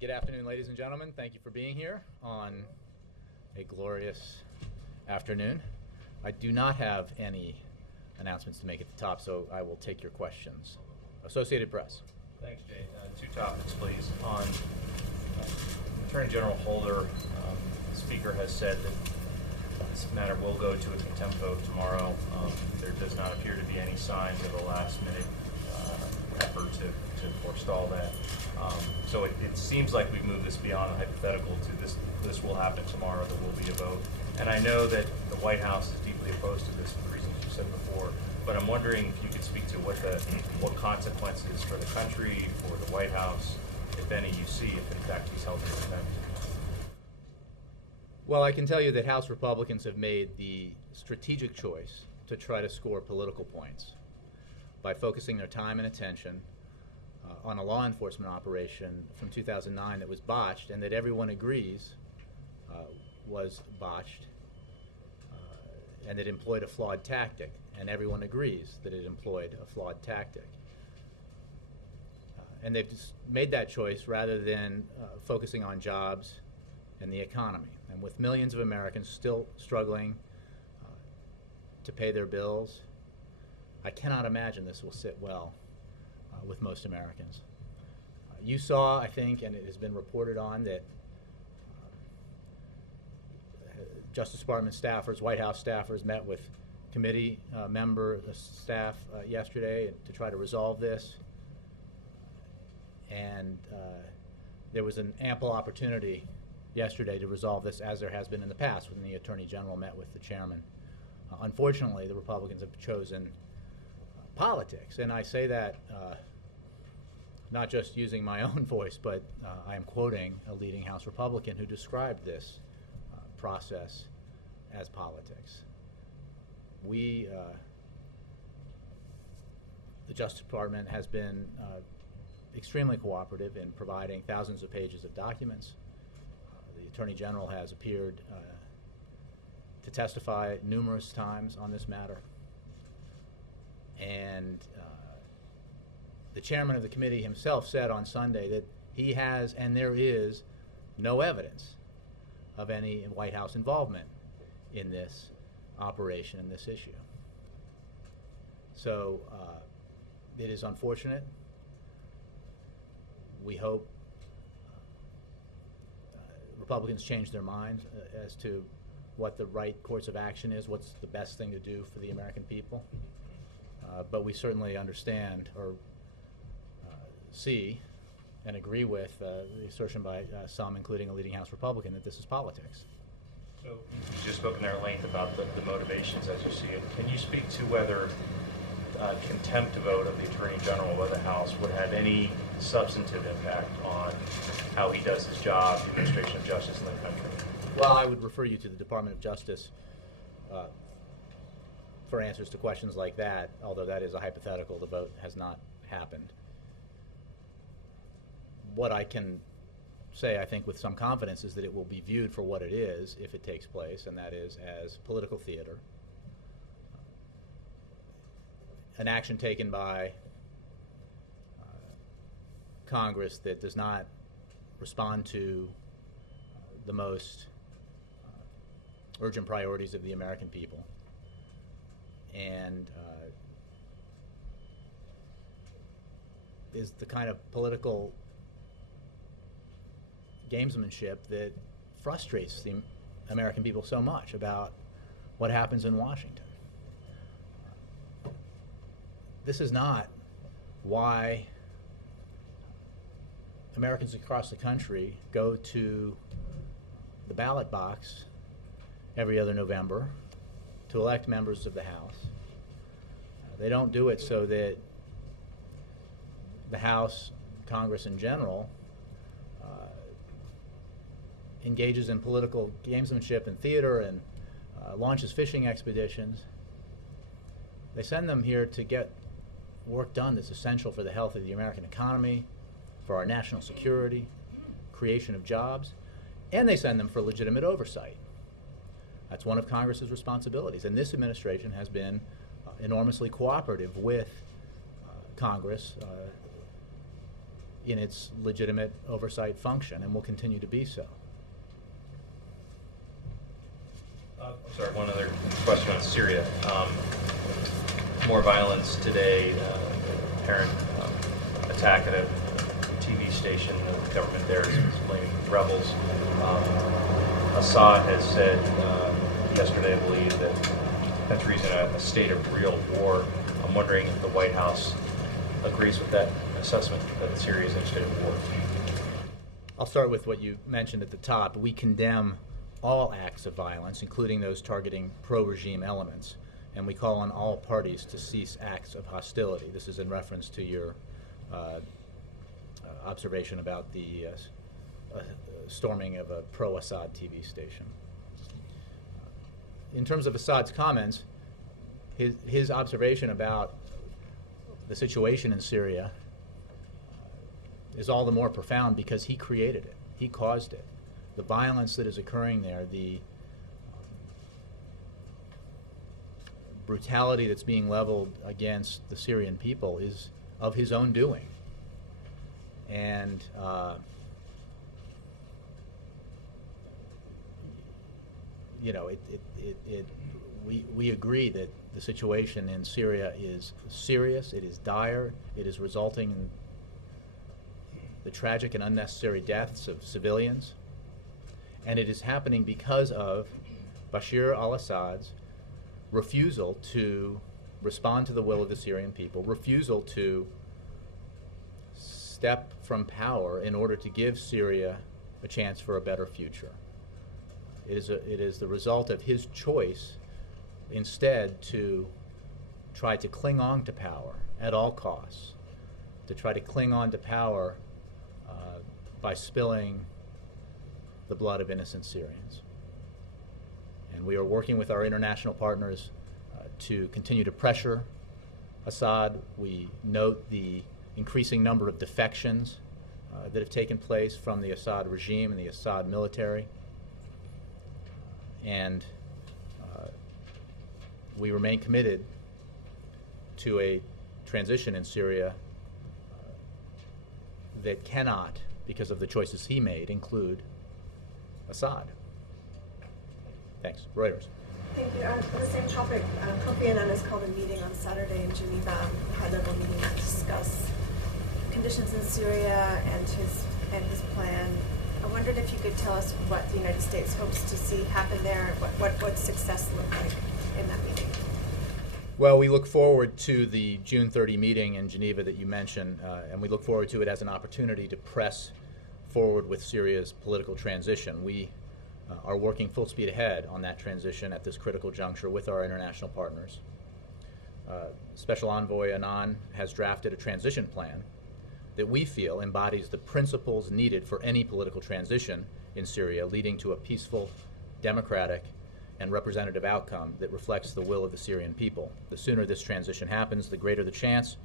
Good afternoon, ladies and gentlemen. Thank you for being here on a glorious afternoon. I do not have any announcements to make at the top, so I will take your questions. Associated Press. Thanks, Jay. Two topics, please. On Attorney General Holder, the Speaker has said that this matter will go to a contempt vote tomorrow. There does not appear to be any signs of a last-minute effort to forestall that. So it seems like we've moved this beyond a hypothetical to this will happen tomorrow, there will be a vote. And I know that the White House is deeply opposed to this for the reasons you said before, but I'm wondering if you could speak to what consequences for the country, for the White House, if any, you see if in fact he's held to contempt. Well, I can tell you that House Republicans have made the strategic choice to try to score political points by focusing their time and attention on a law enforcement operation from 2009 that was botched and that everyone agrees was botched and it employed a flawed tactic, and everyone agrees that it employed a flawed tactic. And they've just made that choice rather than focusing on jobs and the economy. And with millions of Americans still struggling to pay their bills, I cannot imagine this will sit well with most Americans. You saw, I think, and it has been reported on, that Justice Department staffers, White House staffers met with committee member staff yesterday to try to resolve this. And there was an ample opportunity yesterday to resolve this, as there has been in the past when the Attorney General met with the chairman. Unfortunately, the Republicans have chosen politics, and I say that not just using my own voice, but I am quoting a leading House Republican who described this process as politics. The Justice Department has been extremely cooperative in providing thousands of pages of documents. The Attorney General has appeared to testify numerous times on this matter. And the chairman of the committee himself said on Sunday that he has, and there is, no evidence of any White House involvement in this operation and this issue. So it is unfortunate. We hope Republicans change their minds as to what the right course of action is, what's the best thing to do for the American people. But we certainly understand or see and agree with the assertion by some, including a leading House Republican, that this is politics. So you've just spoken there at length about the motivations as you see it. Can you speak to whether contempt vote of the Attorney General by the House would have any substantive impact on how he does his job, the administration of justice in the country? Well, I would refer you to the Department of Justice for answers to questions like that, although that is a hypothetical. The vote has not happened. What I can say, I think, with some confidence is that it will be viewed for what it is if it takes place, and that is as political theater. An action taken by Congress that does not respond to the most urgent priorities of the American people, and is the kind of political gamesmanship that frustrates the American people so much about what happens in Washington. This is not why Americans across the country go to the ballot box every other November to elect members of the House. They don't do it so that the House, Congress in general, engages in political gamesmanship and theater and launches fishing expeditions. They send them here to get work done that's essential for the health of the American economy, for our national security, creation of jobs, and they send them for legitimate oversight. That's one of Congress's responsibilities, and this administration has been enormously cooperative with Congress in its legitimate oversight function and will continue to be so. I'm sorry, one other question on Syria. More violence today, apparent attack at a TV station. The government there is blaming rebels. Assad has said yesterday, I believe, that the country's in a state of real war. I'm wondering if the White House agrees with that assessment, that Syria is in a state of war. I'll start with what you mentioned at the top. We condemn all acts of violence, including those targeting pro-regime elements, and we call on all parties to cease acts of hostility. This is in reference to your observation about the storming of a pro-Assad TV station. In terms of Assad's comments, his observation about the situation in Syria is all the more profound because he created it. He caused it. The violence that is occurring there, the brutality that's being leveled against the Syrian people is of his own doing. And you know, we agree that the situation in Syria is serious, it is dire, it is resulting in the tragic and unnecessary deaths of civilians, and it is happening because of Bashar al-Assad's refusal to respond to the will of the Syrian people, refusal to step from power in order to give Syria a chance for a better future. It is the result of his choice instead to try to cling on to power at all costs, to try to cling on to power by spilling the blood of innocent Syrians. And we are working with our international partners to continue to pressure Assad. We note the increasing number of defections that have taken place from the Assad regime and the Assad military. And we remain committed to a transition in Syria that cannot, because of the choices he made, include Assad. Thanks. Reuters. Thank you. On the same topic, Kofi Annan has called a meeting on Saturday in Geneva, a high-level meeting to discuss conditions in Syria and his plan. I wondered if you could tell us what the United States hopes to see happen there, what success looked like in that meeting. Well, we look forward to the June 30 meeting in Geneva that you mentioned, and we look forward to it as an opportunity to press forward with Syria's political transition. We are working full speed ahead on that transition at this critical juncture with our international partners. Special Envoy Annan has drafted a transition plan that we feel embodies the principles needed for any political transition in Syria, leading to a peaceful, democratic, and representative outcome that reflects the will of the Syrian people. The sooner this transition happens, the greater the chance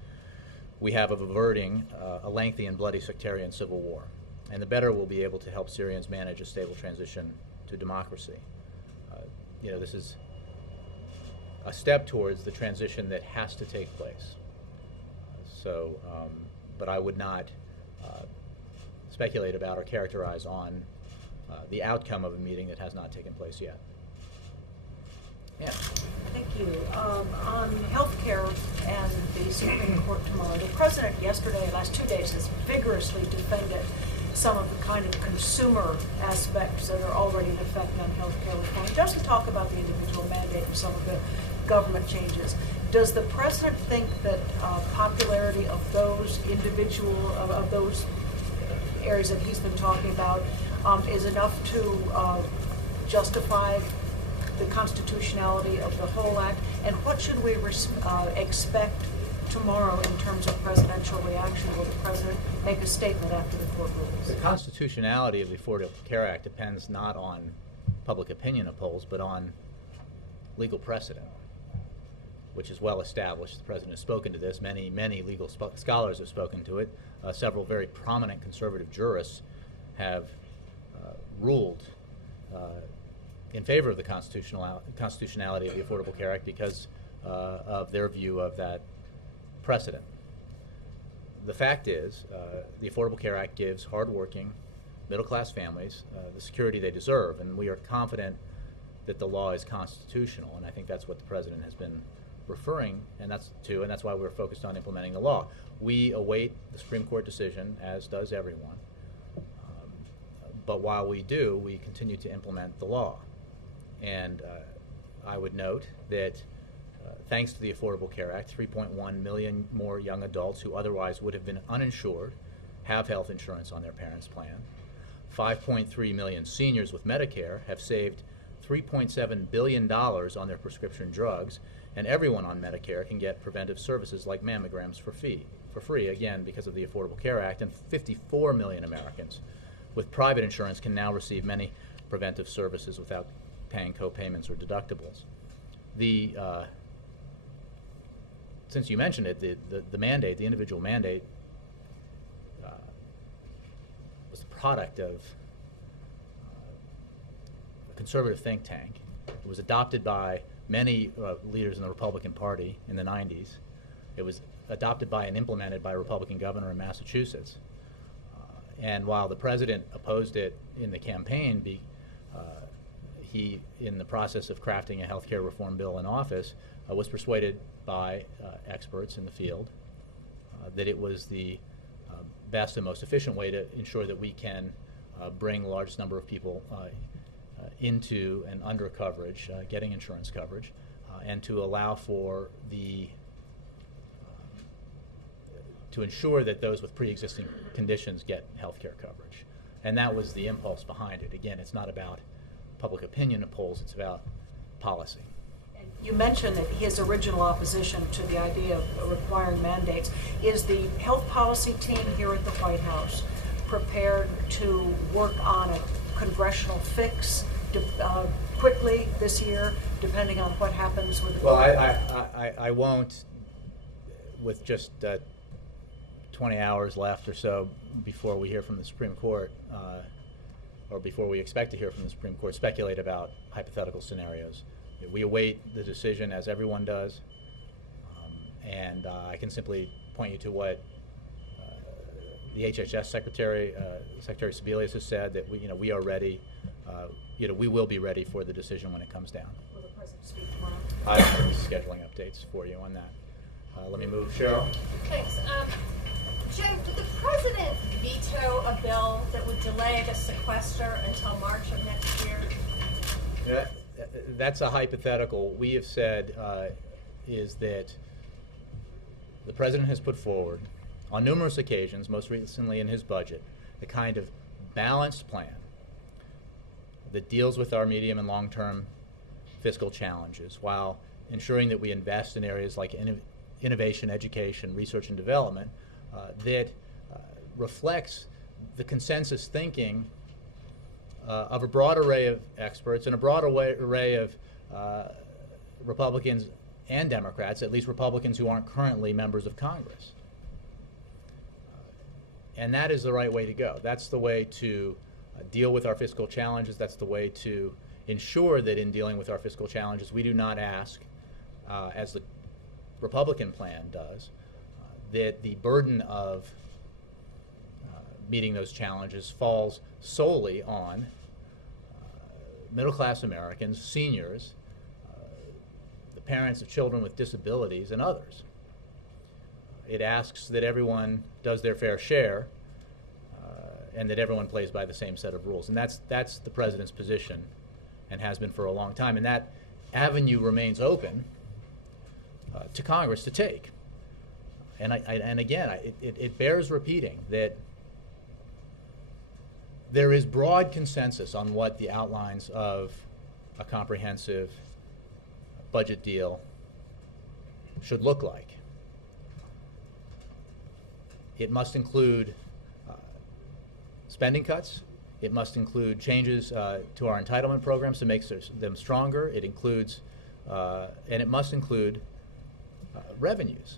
we have of averting a lengthy and bloody sectarian civil war. And the better we'll be able to help Syrians manage a stable transition to democracy. You know, this is a step towards the transition that has to take place. But I would not speculate about or characterize on the outcome of a meeting that has not taken place yet. Yeah. Thank you. On healthcare and the Supreme Court tomorrow, the president yesterday, last 2 days, has vigorously defended some of the kind of consumer aspects that are already in effect on healthcare reform. He doesn't talk about the individual mandate and some of the government changes. Does the president think that popularity of those of those areas that he's been talking about is enough to justify the constitutionality of the whole act? And what should we expect tomorrow in terms of presidential reaction? Will the president make a statement after the court rules? The constitutionality of the Affordable Care Act depends not on public opinion of polls, but on legal precedent, which is well established. The president has spoken to this. Many legal scholars have spoken to it. Several very prominent conservative jurists have ruled in favor of the constitutionality of the Affordable Care Act because of their view of that precedent. the fact is, the Affordable Care Act gives hardworking, middle-class families the security they deserve, and we are confident that the law is constitutional, and I think that's what the President has been referring, and that's why we're focused on implementing the law. We await the Supreme Court decision, as does everyone, but while we do, we continue to implement the law. And I would note that thanks to the Affordable Care Act, 3.1 million more young adults who otherwise would have been uninsured have health insurance on their parents' plan. 5.3 million seniors with Medicare have saved $3.7 billion on their prescription drugs, and everyone on Medicare can get preventive services like mammograms for free, again, because of the Affordable Care Act, and 54 million Americans with private insurance can now receive many preventive services without paying co-payments or deductibles. Since you mentioned it, the mandate, the individual mandate, was the product of a conservative think tank. It was adopted by many leaders in the Republican Party in the 90s. It was adopted by and implemented by a Republican governor in Massachusetts. And while the President opposed it in the campaign, he, in the process of crafting a health care reform bill in office, was persuaded by experts in the field that it was the best and most efficient way to ensure that we can bring the largest number of people into and under coverage, getting insurance coverage, and to allow for to ensure that those with pre-existing conditions get health care coverage. And that was the impulse behind it. Again, it's not about public opinion polls, it's about policy. And you mentioned that his original opposition to the idea of requiring mandates. Is the health policy team here at the White House prepared to work on a congressional fix quickly this year, depending on what happens with the Well, I won't, with just 20 hours left or so before we hear from the Supreme Court, or before we expect to hear from the Supreme Court, speculate about hypothetical scenarios. We await the decision, as everyone does, and I can simply point you to what the HHS Secretary Sebelius has said, that we are ready. We will be ready for the decision when it comes down. Will the President speak tomorrow? I have scheduling updates for you on that. Let me move. Cheryl? Thanks. Joe, did the President veto a bill that would delay the sequester until March of next year? Yeah, that's a hypothetical. We have said is that the President has put forward on numerous occasions, most recently in his budget, the kind of balanced plan that deals with our medium and long-term fiscal challenges while ensuring that we invest in areas like innovation, education, research and development that reflects the consensus thinking of a broad array of experts and a broad array of Republicans and Democrats, at least Republicans who aren't currently members of Congress. And that is the right way to go. That's the way to deal with our fiscal challenges. That's the way to ensure that in dealing with our fiscal challenges, we do not ask, as the Republican plan does, that the burden of meeting those challenges falls solely on middle-class Americans, seniors, the parents of children with disabilities, and others. It asks that everyone does their fair share and that everyone plays by the same set of rules. And that's the President's position and has been for a long time. And that avenue remains open to Congress to take. And again, it bears repeating that there is broad consensus on what the outlines of a comprehensive budget deal should look like. It must include spending cuts. It must include changes to our entitlement programs to make them stronger. It includes, and it must include revenues.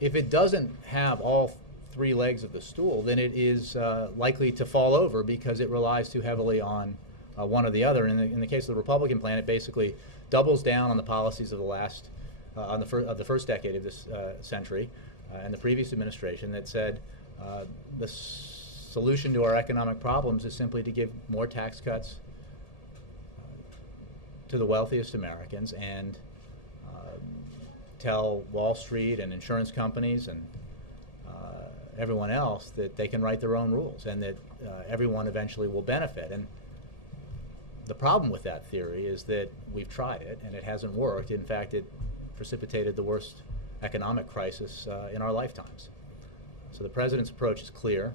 If it doesn't have all three legs of the stool, then it is likely to fall over because it relies too heavily on one or the other. In the case of the Republican plan, it basically doubles down on the policies of the last, of the first decade of this century, and the previous administration that said the solution to our economic problems is simply to give more tax cuts to the wealthiest Americans and tell Wall Street and insurance companies and everyone else that they can write their own rules and that everyone eventually will benefit. And the problem with that theory is that we've tried it and it hasn't worked. In fact, it precipitated the worst economic crisis in our lifetimes. So the president's approach is clear,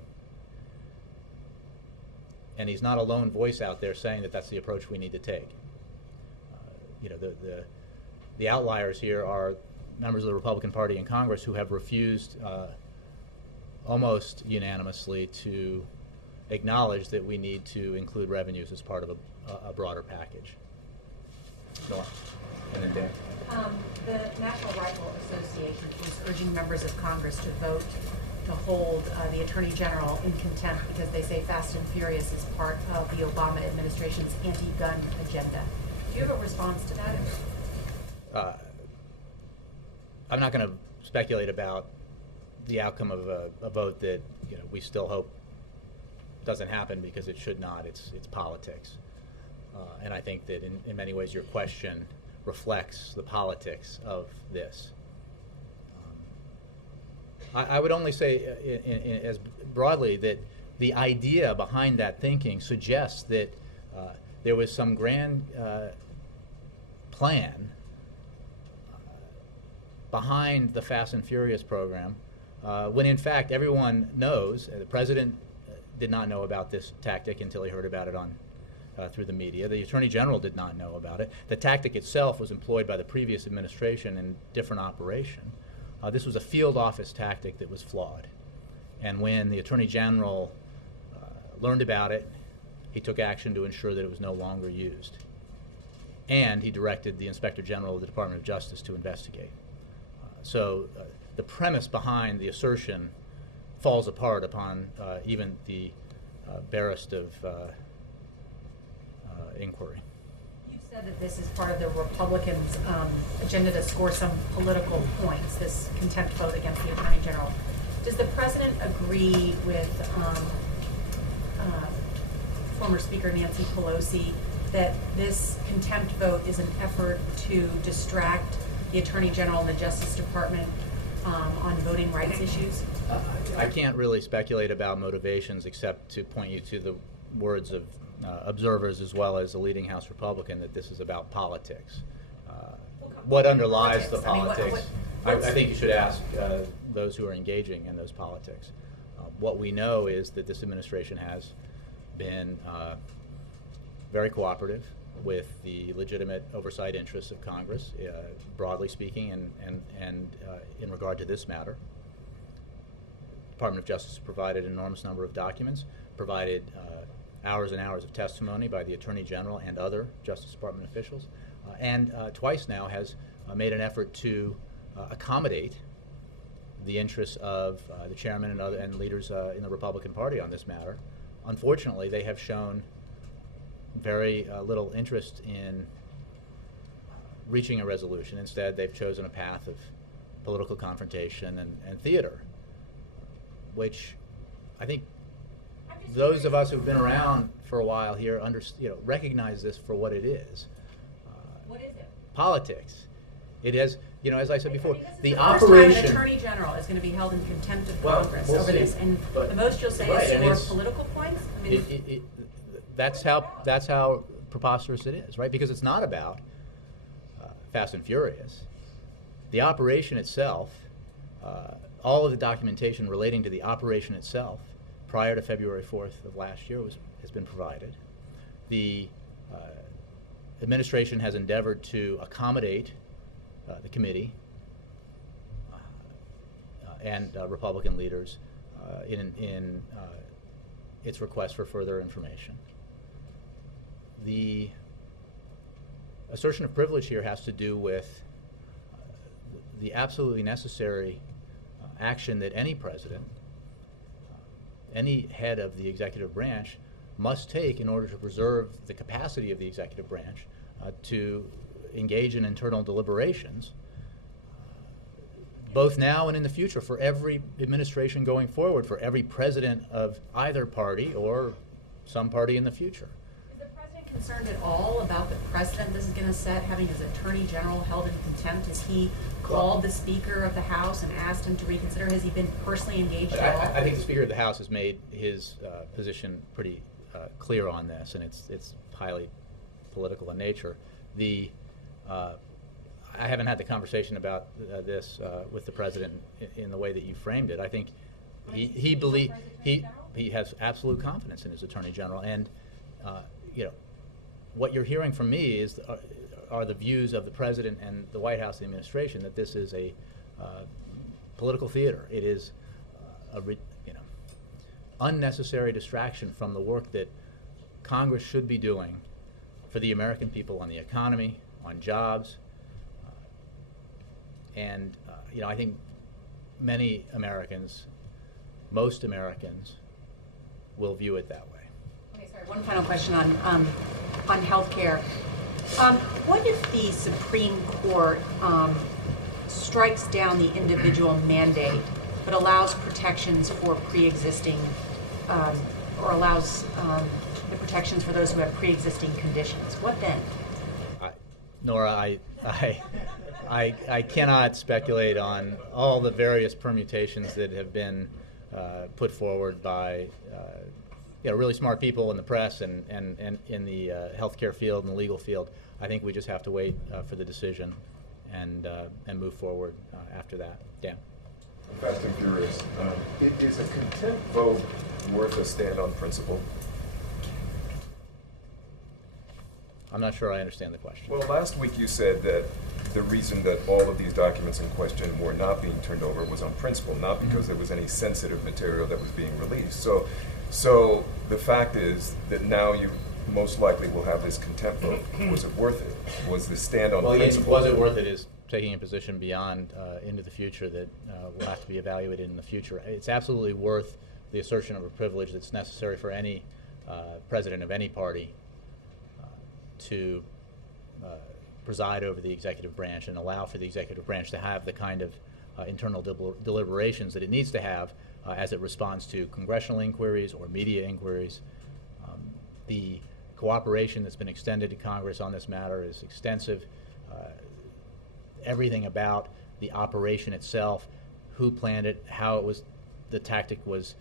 and he's not a lone voice out there saying that that's the approach we need to take. You know, the outliers here are members of the Republican Party in Congress who have refused almost unanimously to acknowledge that we need to include revenues as part of a broader package. Nora, and then Dan. The National Rifle Association is urging members of Congress to vote to hold the Attorney General in contempt because they say Fast and Furious is part of the Obama administration's anti-gun agenda. Do you have a response to that? I'm not going to speculate about the outcome of a vote that we still hope doesn't happen because it should not. It's politics, and I think that in many ways your question reflects the politics of this. I would only say as broadly that the idea behind that thinking suggests that there was some grand plan behind the Fast and Furious program, when in fact everyone knows, the president did not know about this tactic until he heard about it through the media. The Attorney General did not know about it. The tactic itself was employed by the previous administration in different operation. This was a field office tactic that was flawed. And when the Attorney General learned about it, he took action to ensure that it was no longer used. And he directed the Inspector General of the Department of Justice to investigate. So the premise behind the assertion falls apart upon even the barest of inquiry. You said that this is part of the Republicans' agenda to score some political points, this contempt vote against the Attorney General. Does the President agree with former Speaker Nancy Pelosi that this contempt vote is an effort to distract the Attorney General and the Justice Department on voting rights issues? I can't really speculate about motivations except to point you to the words of observers as well as a leading House Republican that this is about politics. What underlies the politics? I think you should ask those who are engaging in those politics. What we know is that this administration has been very cooperative with the legitimate oversight interests of Congress, broadly speaking, and in regard to this matter. The Department of Justice provided an enormous number of documents, provided hours and hours of testimony by the Attorney General and other Justice Department officials, and twice now has made an effort to accommodate the interests of the chairman and leaders in the Republican Party on this matter. Unfortunately, they have shown very little interest in reaching a resolution. Instead, they've chosen a path of political confrontation and theater, which I think those of us who've been around for a while here recognize this for what it is. What is it? Politics. It has, as I said before, the First operation. time an Attorney General is going to be held in contempt of Well, Congress we'll over see, this, and but- the most you'll say right, is and score it's- political points. I mean, That's how preposterous it is, right? Because it's not about Fast and Furious. The operation itself, all of the documentation relating to the operation itself, prior to February 4th of last year, has been provided. The administration has endeavored to accommodate the committee and Republican leaders in its request for further information. The assertion of privilege here has to do with the absolutely necessary action that any president, any head of the executive branch, must take in order to preserve the capacity of the executive branch to engage in internal deliberations both now and in the future, for every administration going forward, for every president of either party or some party in the future. Is the president concerned at all about the precedent this is going to set, having his attorney general held in contempt? Has he called the Speaker of the House and asked him to reconsider? Has he been personally engaged at all? I think the Speaker of the House has made his position pretty clear on this, and it's highly political in nature. I haven't had the conversation about this with the president in the way that you framed it. I think he has absolute confidence in his attorney general, and what you're hearing from me are the views of the president and the White House administration that this is a political theater. It is unnecessary distraction from the work that Congress should be doing for the American people on the economy, on jobs. And I think many Americans, most Americans, will view it that way. Okay, sorry, one final question on health care. What if the Supreme Court strikes down the individual mandate but allows protections for pre-existing, or allows the protections for those who have pre-existing conditions? What then? Nora, I cannot speculate on all the various permutations that have been put forward by really smart people in the press and in the healthcare field and the legal field. I think we just have to wait for the decision and move forward after that. Dan. Fast and Furious. Is a contempt vote worth a stand on principle? I'm not sure I understand the question. Well, last week you said that the reason that all of these documents in question were not being turned over was on principle, not because there was any sensitive material that was being released. So the fact is that now you most likely will have this contempt vote. Was it worth it? Was the stand on principle? Was it worth it is taking a position beyond into the future that will have to be evaluated in the future. It's absolutely worth the assertion of a privilege that's necessary for any president of any party to preside over the executive branch and allow for the executive branch to have the kind of internal deliberations that it needs to have as it responds to congressional inquiries or media inquiries. The cooperation that's been extended to Congress on this matter is extensive. Everything about the operation itself, who planned it, how it was, the tactic was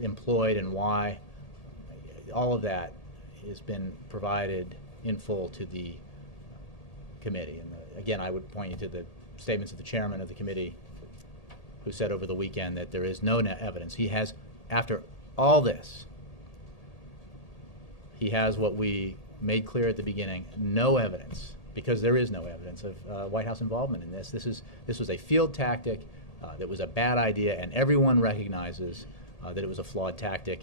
employed and why, all of that has been provided in full to the committee. And again, I would point you to the statements of the chairman of the committee, who said over the weekend that there is no evidence. He has, after all this, he has what we made clear at the beginning, no evidence, because there is no evidence of White House involvement in this. This was a field tactic that was a bad idea, and everyone recognizes that it was a flawed tactic,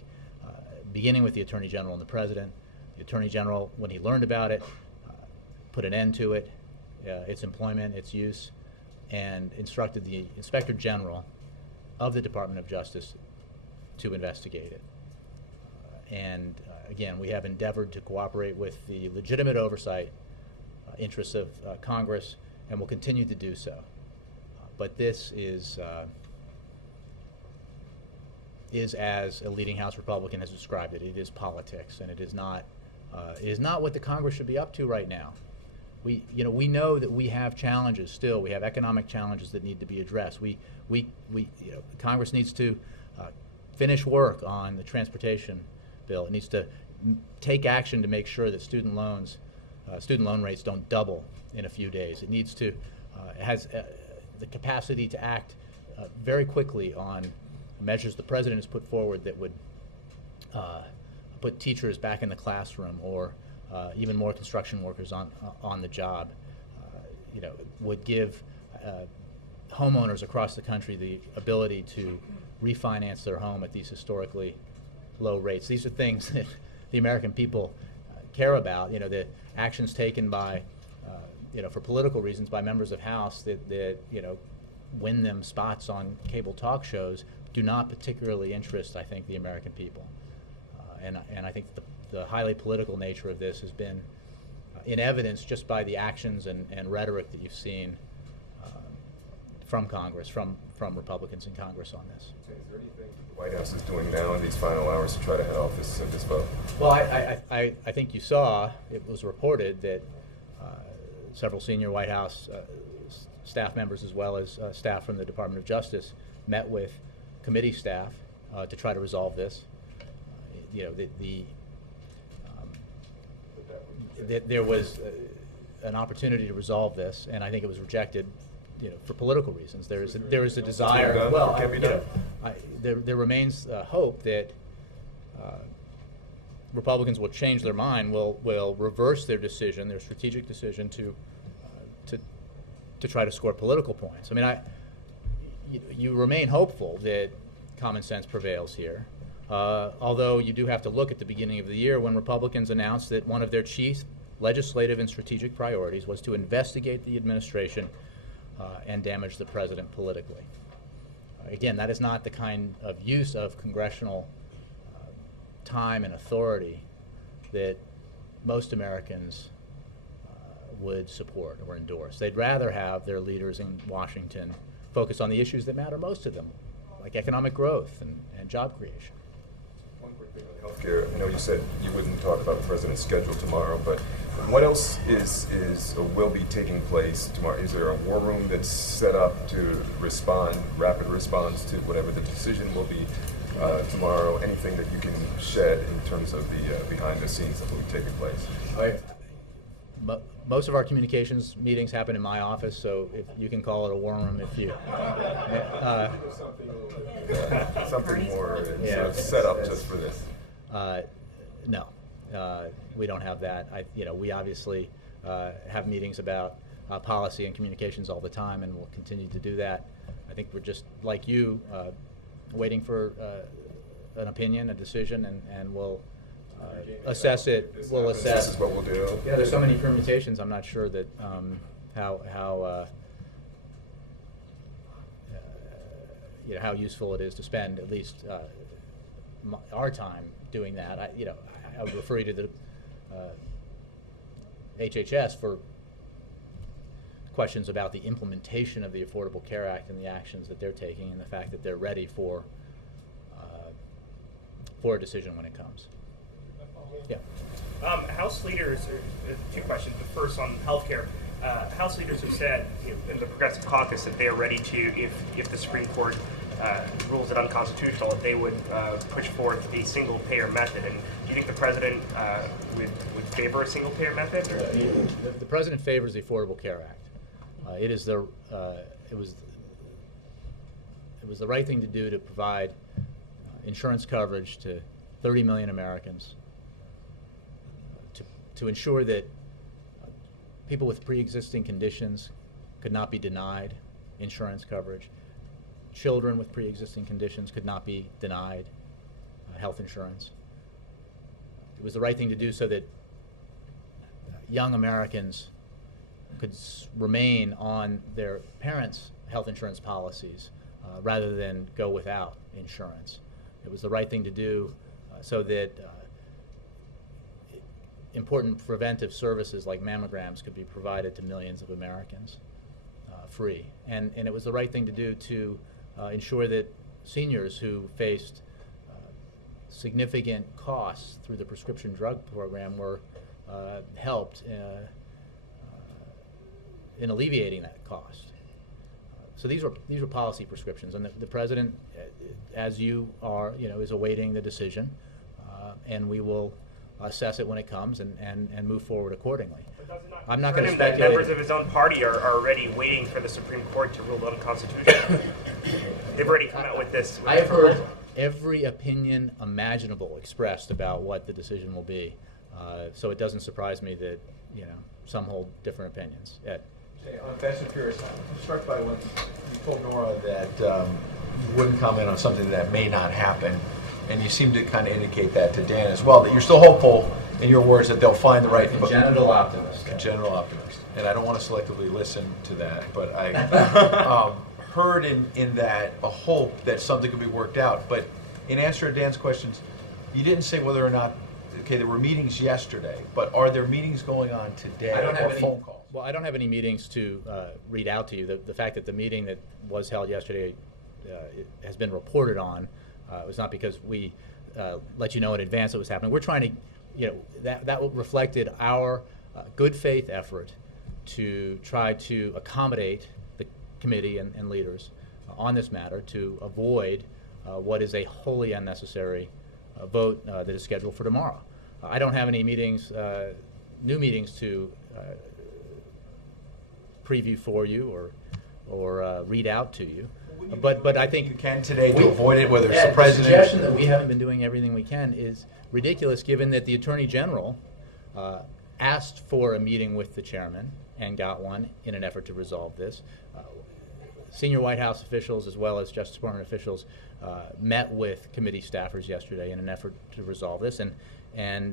beginning with the Attorney General and the President. The Attorney General, when he learned about it, put an end to it, its employment, its use, and instructed the Inspector General of the Department of Justice to investigate it. And again, we have endeavored to cooperate with the legitimate oversight interests of Congress, and will continue to do so. But this is as a leading House Republican has described it. It is politics, and it is not what the Congress should be up to right now. We know that we have challenges still. We have economic challenges that need to be addressed. Congress needs to finish work on the transportation bill. It needs to take action to make sure that student loan rates don't double in a few days. It needs to has the capacity to act very quickly on measures the president has put forward that would put teachers back in the classroom, or even more construction workers on the job. Would give homeowners across the country the ability to refinance their home at these historically low rates. These are things that the American people care about. The actions taken by, for political reasons, by members of House that win them spots on cable talk shows do not particularly interest, I think, the American people. And I think the highly political nature of this has been in evidence just by the actions and rhetoric that you've seen from Congress, from Republicans in Congress on this. Is there anything the White House is doing now in these final hours to try to head off this vote? Well, I think you saw, it was reported that several senior White House staff members, as well as staff from the Department of Justice, met with committee staff to try to resolve this. There was an opportunity to resolve this, and I think it was rejected, for political reasons. There is a desire. Done? Well, It can't be done? there remains hope that Republicans will change their mind, will reverse their decision, their strategic decision to try to score political points. I mean, you remain hopeful that common sense prevails here. Although you do have to look at the beginning of the year when Republicans announced that one of their chief legislative and strategic priorities was to investigate the administration and damage the president politically. Again, that is not the kind of use of congressional time and authority that most Americans would support or endorse. They'd rather have their leaders in Washington focus on the issues that matter most to them, like economic growth and job creation. One quick thing on healthcare. I know you said you wouldn't talk about the president's schedule tomorrow, but what else is or will be taking place tomorrow? Is there a war room that's set up to respond, rapid response to whatever the decision will be tomorrow? Anything that you can shed in terms of the behind the scenes that will be taking place? Most of our communications meetings happen in my office, so if you can call it a war room if you. Something more Yeah. set up just for this. No, we don't have that. We obviously have meetings about policy and communications all the time, and we'll continue to do that. I think we're just like you, waiting for an opinion, a decision, and we'll assess it. We'll assess. This is what we'll do. Yeah, there's so many permutations. I'm not sure that how useful it is to spend at least our time doing that. I would refer you to the HHS for questions about the implementation of the Affordable Care Act and the actions that they're taking, and the fact that they're ready for a decision when it comes. Yeah. House leaders, two questions. The first on healthcare. House leaders have said in the Progressive Caucus that they are ready to, if the Supreme Court rules it unconstitutional, that they would push forth a single-payer method. And do you think the president would favor a single-payer method? Or? The president favors the Affordable Care Act. It was the right thing to do to provide insurance coverage to 30 million Americans, to ensure that people with pre-existing conditions could not be denied insurance coverage. Children with pre-existing conditions could not be denied health insurance. It was the right thing to do so that young Americans could remain on their parents' health insurance policies rather than go without insurance. It was the right thing to do so that important preventive services like mammograms could be provided to millions of Americans free. And it was the right thing to do to ensure that seniors who faced significant costs through the prescription drug program were helped in alleviating that cost. So these were policy prescriptions, and the president, as you are, is awaiting the decision, and we will assess it when it comes and move forward accordingly. I'm not going to speculate. That members of his own party are already waiting for the Supreme Court to rule it unconstitutional. They've already come out with this. I have heard every opinion imaginable expressed about what the decision will be, so it doesn't surprise me that some hold different opinions. Ed. Hey, on Fast and Furious, I'm struck by when you told Nora that you wouldn't comment on something that may not happen, and you seem to kind of indicate that to Dan as well, that you're still hopeful, in your words, that they'll find the right... Congenital optimist. Congenital optimist. And I don't want to selectively listen to that, but I heard in that a hope that something could be worked out. But in answer to Dan's questions, you didn't say whether or not, okay, there were meetings yesterday, but are there meetings going on today or phone calls? Well, I don't have any meetings to read out to you. The fact that the meeting that was held yesterday it has been reported on was not because we let you know in advance it was happening. We're trying to, that reflected our good faith effort to try to accommodate the committee and leaders on this matter to avoid what is a wholly unnecessary vote that is scheduled for tomorrow. I don't have any meetings, new meetings to preview for you or read out to you. But I think you can today to avoid it, whether it's the president. The suggestion that we haven't been doing everything we can is ridiculous, given that the Attorney General asked for a meeting with the chairman and got one in an effort to resolve this. Senior White House officials as well as Justice Department officials met with committee staffers yesterday in an effort to resolve this, and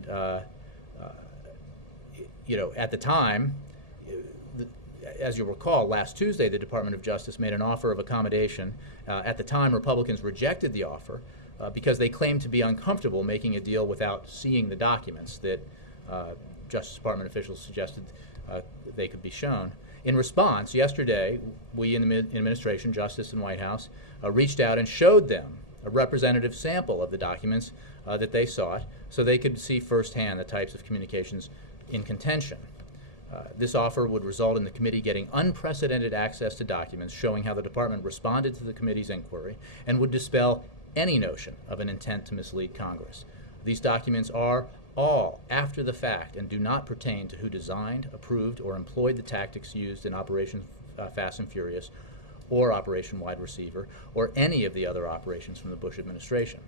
at the time, as you'll recall, last Tuesday the Department of Justice made an offer of accommodation. At the time, Republicans rejected the offer because they claimed to be uncomfortable making a deal without seeing the documents that Justice Department officials suggested they could be shown. In response, yesterday, we in the administration, Justice and White House, reached out and showed them a representative sample of the documents that they sought so they could see firsthand the types of communications in contention. This offer would result in the committee getting unprecedented access to documents showing how the department responded to the committee's inquiry and would dispel any notion of an intent to mislead Congress. These documents are all after the fact and do not pertain to who designed, approved, or employed the tactics used in Operation Fast and Furious or Operation Wide Receiver or any of the other operations from the Bush administration.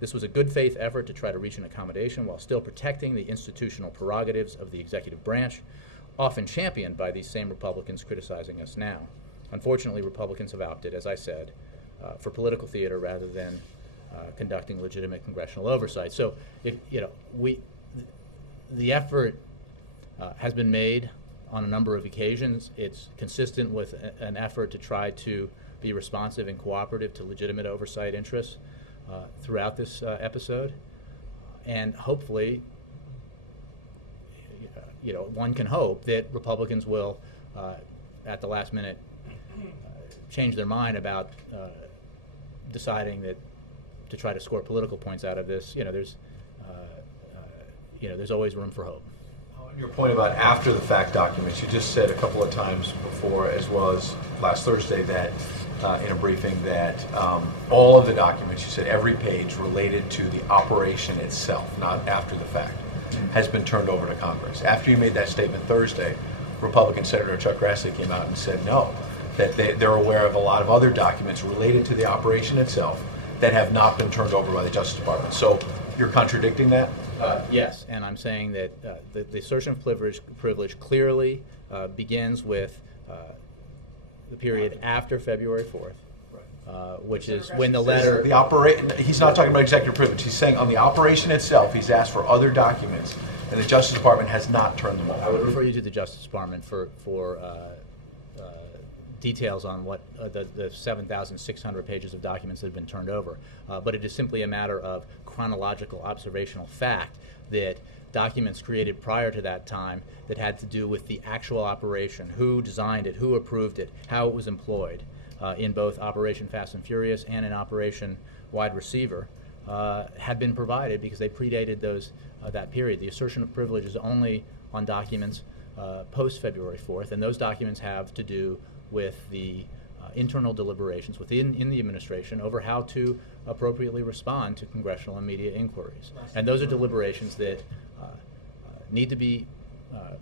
This was a good faith effort to try to reach an accommodation while still protecting the institutional prerogatives of the executive branch, often championed by these same Republicans criticizing us now. Unfortunately, Republicans have opted, as I said, for political theater rather than conducting legitimate congressional oversight. So, the effort has been made on a number of occasions. It's consistent with an effort to try to be responsive and cooperative to legitimate oversight interests throughout this episode, and hopefully, one can hope that Republicans will, at the last minute, change their mind about deciding that to try to score political points out of this. There's always room for hope. On your point about after the fact documents, you just said a couple of times before, as well as last Thursday, that in a briefing that all of the documents, you said every page related to the operation itself, not after the fact, has been turned over to Congress. After you made that statement Thursday, Republican Senator Chuck Grassley came out and said no, that they're aware of a lot of other documents related to the operation itself that have not been turned over by the Justice Department. So you're contradicting that? Yes, and I'm saying that the assertion of privilege clearly begins with the period after February 4th, which is when the letter... He's not talking about executive privilege. He's saying on the operation itself, he's asked for other documents, and the Justice Department has not turned them over. I would refer you to the Justice Department for details on what the 7,600 pages of documents that have been turned over. But it is simply a matter of chronological observational fact that documents created prior to that time that had to do with the actual operation, who designed it, who approved it, how it was employed in both Operation Fast and Furious and in Operation Wide Receiver, had been provided because they predated that period. The assertion of privilege is only on documents post-February 4th, and those documents have to do with the internal deliberations in the administration over how to appropriately respond to congressional and media inquiries. And those are deliberations that need to be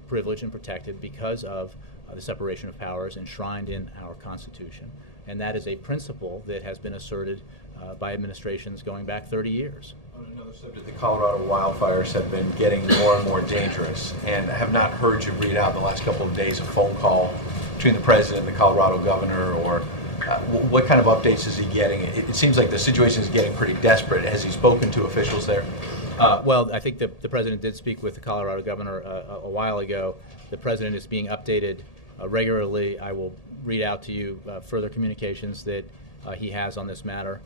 privileged and protected because of the separation of powers enshrined in our Constitution. And that is a principle that has been asserted by administrations going back 30 years. On another subject, the Colorado wildfires have been getting more and more dangerous, and I have not heard you read out in the last couple of days a phone call between the president and the Colorado governor, or what kind of updates is he getting? It seems like the situation is getting pretty desperate. Has he spoken to officials there? Well, I think the president did speak with the Colorado governor a while ago. The president is being updated regularly. I will read out to you further communications that he has on this matter.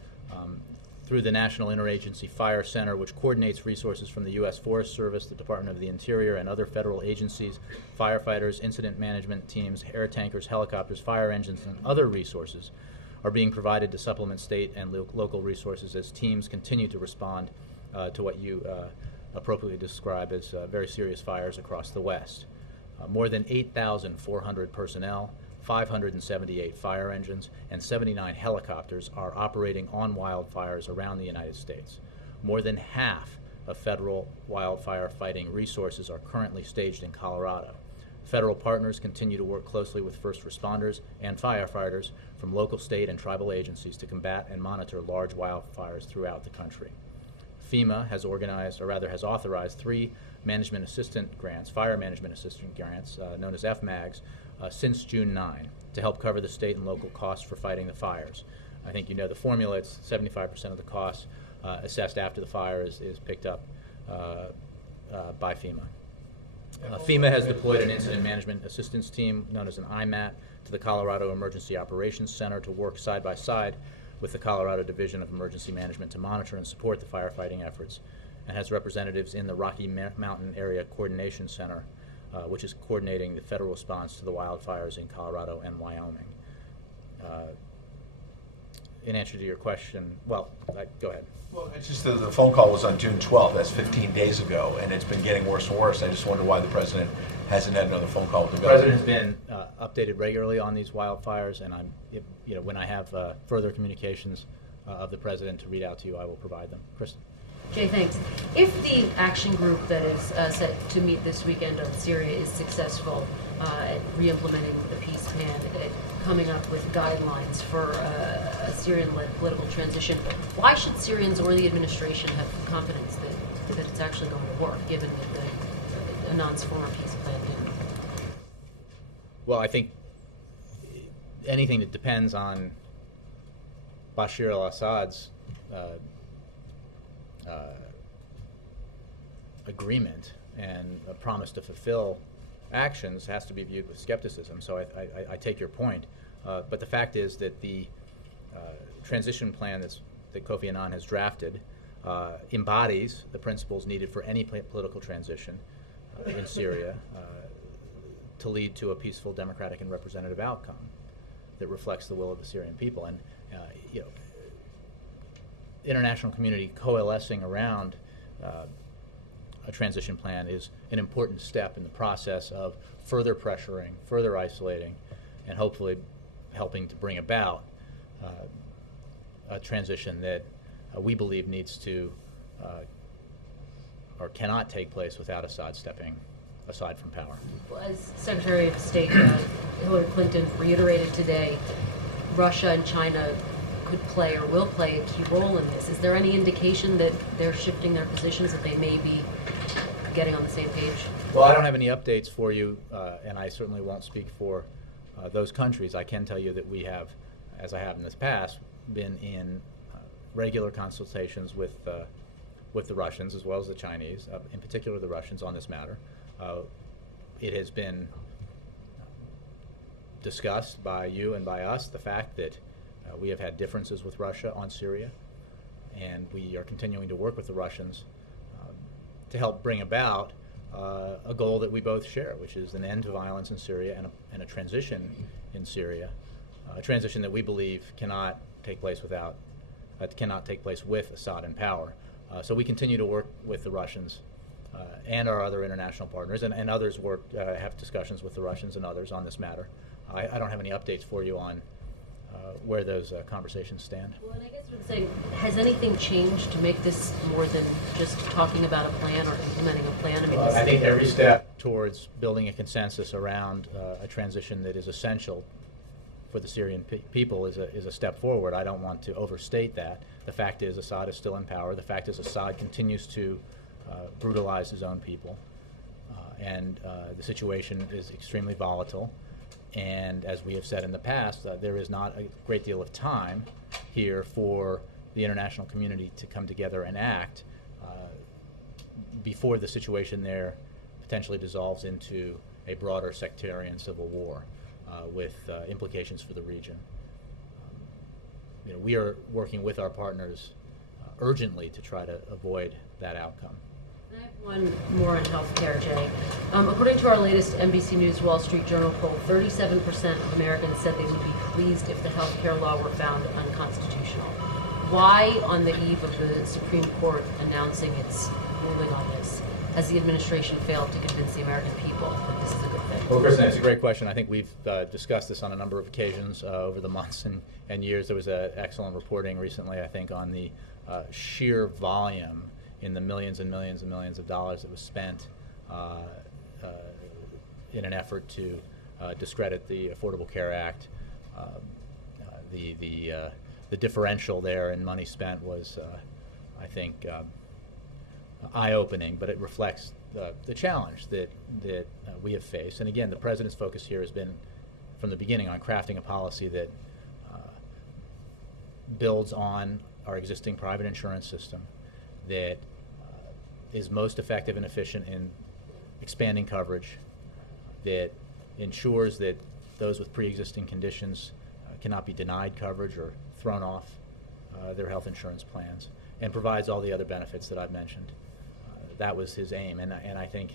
through the National Interagency Fire Center, which coordinates resources from the U.S. Forest Service, the Department of the Interior, and other federal agencies, firefighters, incident management teams, air tankers, helicopters, fire engines, and other resources are being provided to supplement state and local resources as teams continue to respond to what you appropriately describe as very serious fires across the West. More than 8,400 personnel, 578 fire engines, and 79 helicopters are operating on wildfires around the United States. More than half of federal wildfire fighting resources are currently staged in Colorado. Federal partners continue to work closely with first responders and firefighters from local, state, and tribal agencies to combat and monitor large wildfires throughout the country. FEMA has authorized 3 management assistant grants, fire management assistant grants, known as FMAGs, since June 9 to help cover the state and local costs for fighting the fires. I think you know the formula. It's 75% of the costs assessed after the fire is picked up by FEMA. FEMA has deployed an incident management assistance team known as an IMAT to the Colorado Emergency Operations Center to work side by side with the Colorado Division of Emergency Management to monitor and support the firefighting efforts, and has representatives in the Rocky Mountain Area Coordination Center, which is coordinating the federal response to the wildfires in Colorado and Wyoming. In answer to your question, well, go ahead. Well, it's just that the phone call was on June 12th. That's 15 days ago, and it's been getting worse and worse. I just wonder why the president hasn't had another phone call with the president has been updated regularly on these wildfires, and when I have further communications of the president to read out to you, I will provide them. Kristen. Jay, thanks. If the action group that is set to meet this weekend on Syria is successful at re-implementing the peace plan, at coming up with guidelines for a Syrian-led political transition, why should Syrians or the administration have confidence that it's actually going to work, given that Annan's former peace plan didn't? Well, I think anything that depends on Bashar al-Assad's agreement and a promise to fulfill actions has to be viewed with skepticism. So I take your point. But the fact is that the transition plan that Kofi Annan has drafted embodies the principles needed for any political transition in Syria to lead to a peaceful, democratic, and representative outcome that reflects the will of the Syrian people. And international community coalescing around a transition plan is an important step in the process of further pressuring, further isolating, and hopefully helping to bring about a transition that we believe needs to or cannot take place without Assad stepping aside from power. Well, as Secretary of State Hillary Clinton reiterated today, Russia and China could play or will play a key role in this. Is there any indication that they're shifting their positions, that they may be getting on the same page? Well, I don't have any updates for you, and I certainly won't speak for those countries. I can tell you that we have, as I have in this past, been in regular consultations with the Russians as well as the Chinese, in particular the Russians, on this matter. It has been discussed by you and by us, the fact that we have had differences with Russia on Syria, and we are continuing to work with the Russians to help bring about a goal that we both share, which is an end to violence in Syria and a transition in Syria, a transition that we believe cannot take place with Assad in power. So we continue to work with the Russians and our other international partners, and others have discussions with the Russians and others on this matter. I don't have any updates for you on where those conversations stand. Well, and I guess what I'm saying, has anything changed to make this more than just talking about a plan or implementing a plan? I think every step towards building a consensus around a transition that is essential for the Syrian people is a step forward. I don't want to overstate that. The fact is Assad is still in power. The fact is Assad continues to brutalize his own people. And the situation is extremely volatile. And as we have said in the past, there is not a great deal of time here for the international community to come together and act before the situation there potentially dissolves into a broader sectarian civil war with implications for the region. We are working with our partners urgently to try to avoid that outcome. I have one more on healthcare, Jay. According to our latest NBC News Wall Street Journal poll, 37% of Americans said they would be pleased if the healthcare law were found unconstitutional. Why, on the eve of the Supreme Court announcing its ruling on this, has the administration failed to convince the American people that this is a good thing? Well, Kristen, it's a great question. I think we've discussed this on a number of occasions over the months and years. There was excellent reporting recently, I think, on the sheer volume in the millions and millions and millions of dollars that was spent in an effort to discredit the Affordable Care Act. The differential there in money spent was, I think, eye-opening, but it reflects the challenge that we have faced. And again, the President's focus here has been, from the beginning, on crafting a policy that builds on our existing private insurance system, that is most effective and efficient in expanding coverage, that ensures that those with pre-existing conditions cannot be denied coverage or thrown off their health insurance plans, and provides all the other benefits that I've mentioned. That was his aim, and I think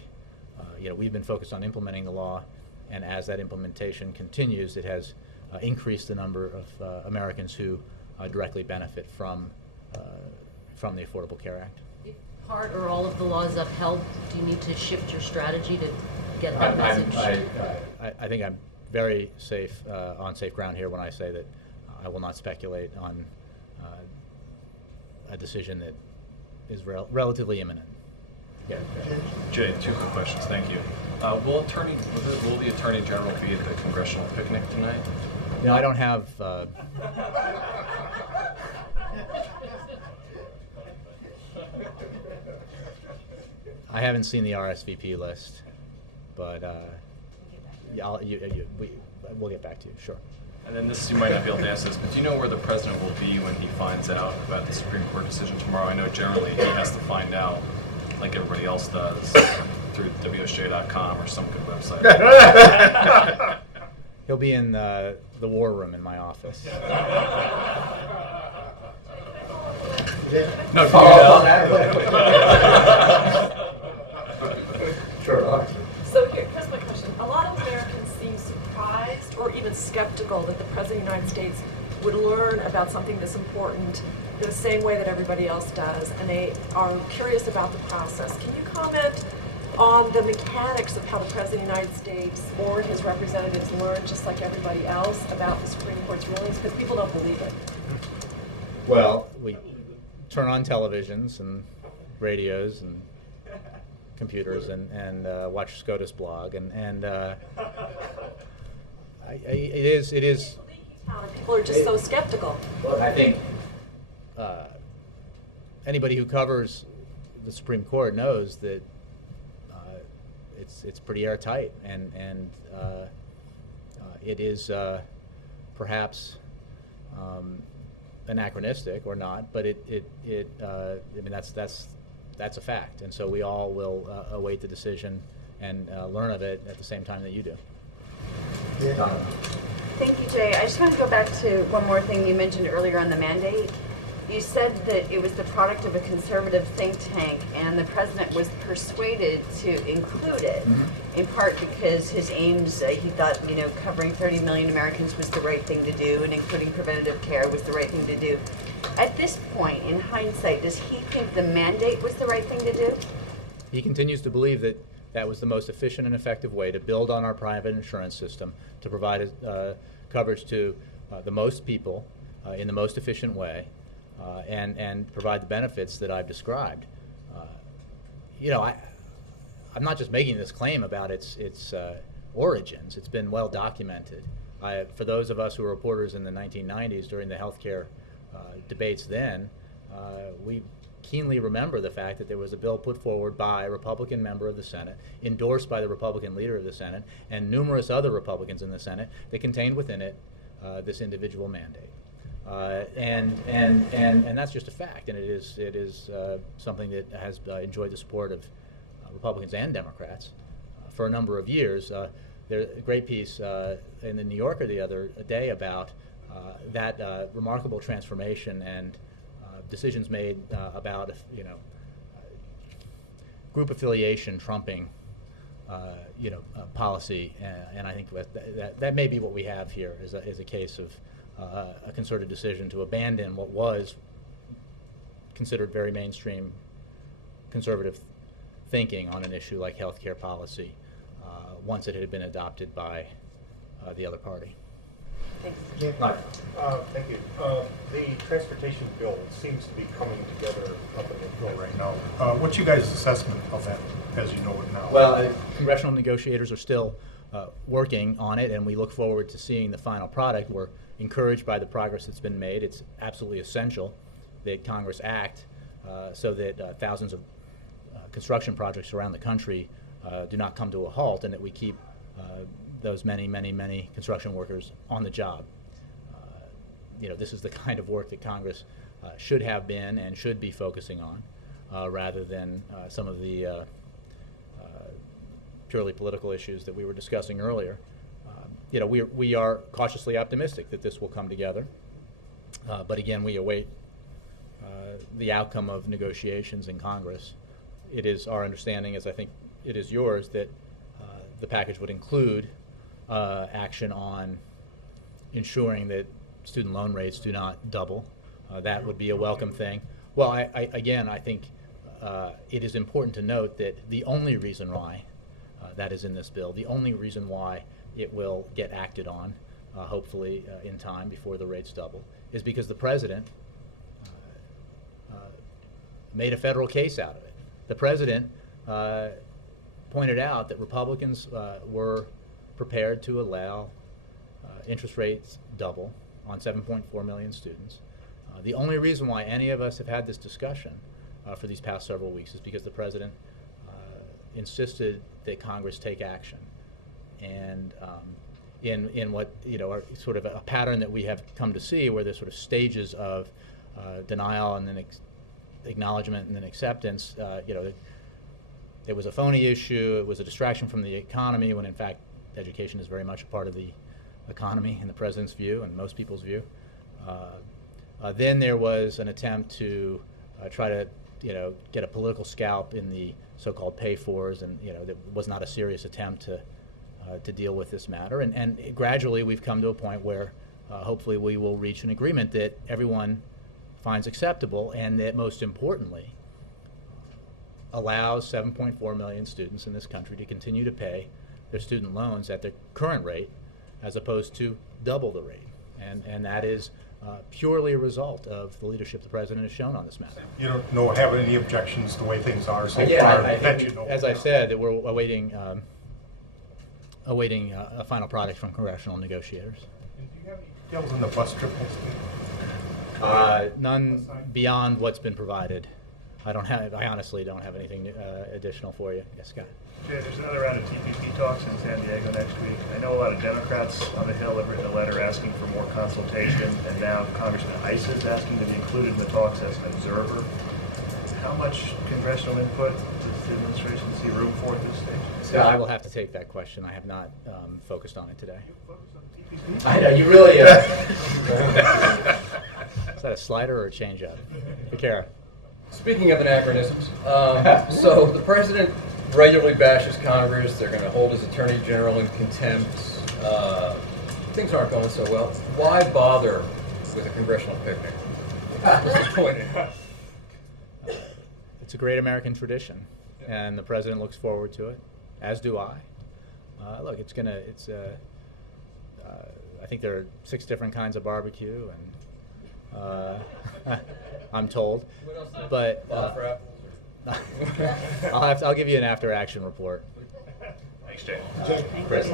we've been focused on implementing the law, and as that implementation continues, it has increased the number of Americans who directly benefit from the Affordable Care Act. If part or all of the law is upheld, do you need to shift your strategy to get that message? I think I'm very safe on safe ground here when I say that I will not speculate on a decision that is relatively imminent. Yeah. Jay, two quick questions. Thank you. Will the Attorney General be at the congressional picnic tonight? No, I don't have. I haven't seen the RSVP list, but we'll get back to you. Sure. And then this, you might not be able to answer this, but do you know where the president will be when he finds out about the Supreme Court decision tomorrow? I know generally he has to find out, like everybody else does, through WSJ.com or some good website. He'll be in the war room in my office. No, Sure. So here's my question. A lot of Americans seem surprised or even skeptical that the President of the United States would learn about something this important in the same way that everybody else does, and they are curious about the process. Can you comment on the mechanics of how the President of the United States or his representatives learn, just like everybody else, about the Supreme Court's rulings? Because people don't believe it. Well, we turn on televisions and radios and computers and watch SCOTUS blog, and it is. People are just so skeptical. Well, I think anybody who covers the Supreme Court knows that it's pretty airtight, and it is perhaps anachronistic or not, but I mean that's a fact, and so we all will await the decision and learn of it at the same time that you do. Yeah. Thank you, Jay. I just want to go back to one more thing you mentioned earlier on the mandate. You said that it was the product of a conservative think tank, and the president was persuaded to include it, in part because his aims, he thought, covering 30 million Americans was the right thing to do, and including preventative care was the right thing to do. At this point, in hindsight, does he think the mandate was the right thing to do? He continues to believe that that was the most efficient and effective way to build on our private insurance system, to provide coverage to the most people in the most efficient way, and provide the benefits that I've described. I'm not just making this claim about its origins. It's been well documented. For those of us who were reporters in the 1990s during the healthcare debates then, we keenly remember the fact that there was a bill put forward by a Republican member of the Senate, endorsed by the Republican leader of the Senate, and numerous other Republicans in the Senate that contained within it this individual mandate. And that's just a fact, and it is something that has enjoyed the support of Republicans and Democrats for a number of years. There's a great piece in the New Yorker the other day about that remarkable transformation and decisions made about group affiliation trumping policy, and I think that may be what we have here is a case of a concerted decision to abandon what was considered very mainstream conservative thinking on an issue like healthcare policy once it had been adopted by the other party. Thanks. Thank you. The transportation bill seems to be coming together up in the bill right now. What's you guys' assessment of that as you know it now? Well, congressional negotiators are still working on it, and we look forward to seeing the final product. We're encouraged by the progress that's been made. It's absolutely essential that Congress act so that thousands of construction projects around the country do not come to a halt, and that we keep those many construction workers on the job. This is the kind of work that Congress should have been and should be focusing on, rather than some of the purely political issues that we were discussing earlier. We are cautiously optimistic that this will come together, but again, we await the outcome of negotiations in Congress. It is our understanding, as I think it is yours, that the package would include action on ensuring that student loan rates do not double. That would be a welcome thing. Well, I think it is important to note that the only reason why that is in this bill, the only reason why it will get acted on, hopefully in time before the rates double, is because the president made a federal case out of it. The president pointed out that Republicans were prepared to allow interest rates double on 7.4 million students. The only reason why any of us have had this discussion for these past several weeks is because the president insisted that Congress take action. And in what are sort of a pattern that we have come to see, where there's sort of stages of denial and then acknowledgement and then acceptance. There was a phony issue. It was a distraction from the economy, when in fact education is very much a part of the economy in the president's view and most people's view. Then there was an attempt to try to get a political scalp in the so-called pay-fors, and that was not a serious attempt to deal with this matter. And gradually we've come to a point where hopefully we will reach an agreement that everyone finds acceptable, and that most importantly allows 7.4 million students in this country to continue to pay their student loans at their current rate as opposed to double the rate. And that is purely a result of the leadership the president has shown on this matter. You don't have any objections the way things are so Again, far? As I said, that we're awaiting a final product from congressional negotiators. And do you have any details on the bus triples? None beyond what's been provided. I honestly don't have anything additional for you. Yes, Scott. Jay, there's another round of TPP talks in San Diego next week. I know a lot of Democrats on the Hill have written a letter asking for more consultation, and now Congressman Ice is asking to be included in the talks as an observer. How much congressional input does the administration see room for at this stage? Scott, I will have to take that question. I have not focused on it today. You focus on TPP? I know, you really Is that a slider or a change-up? Vakara. Speaking of anachronisms, so the president regularly bashes Congress. They're going to hold his attorney general in contempt. Things aren't going so well. Why bother with a congressional picnic? Disappointing. It's a great American tradition, and the president looks forward to it, as do I. Look, I think there are 6 different kinds of barbecue, and I'm told. But I'll give you an after-action report. Thanks, Jay. Chris.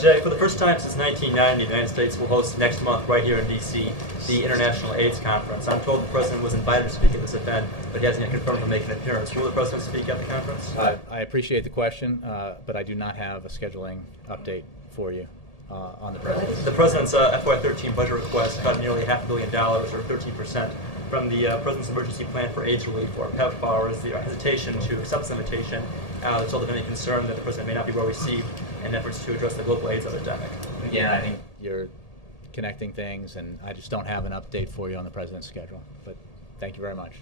Jay, for the first time since 1990, the United States will host next month, right here in D.C., the International AIDS Conference. I'm told the president was invited to speak at this event, but he hasn't yet confirmed to make an appearance. Will the president speak at the conference? I appreciate the question, but I do not have a scheduling update for you on the president. The president's FY13 budget request cut nearly $500 million, or 13%, from the president's emergency plan for AIDS relief, or PEPFAR, is the hesitation to accept this invitation. The result of any concern that the president may not be well received in efforts to address the global AIDS epidemic. Again, I think you're connecting things, and I just don't have an update for you on the president's schedule. But Thank you very much.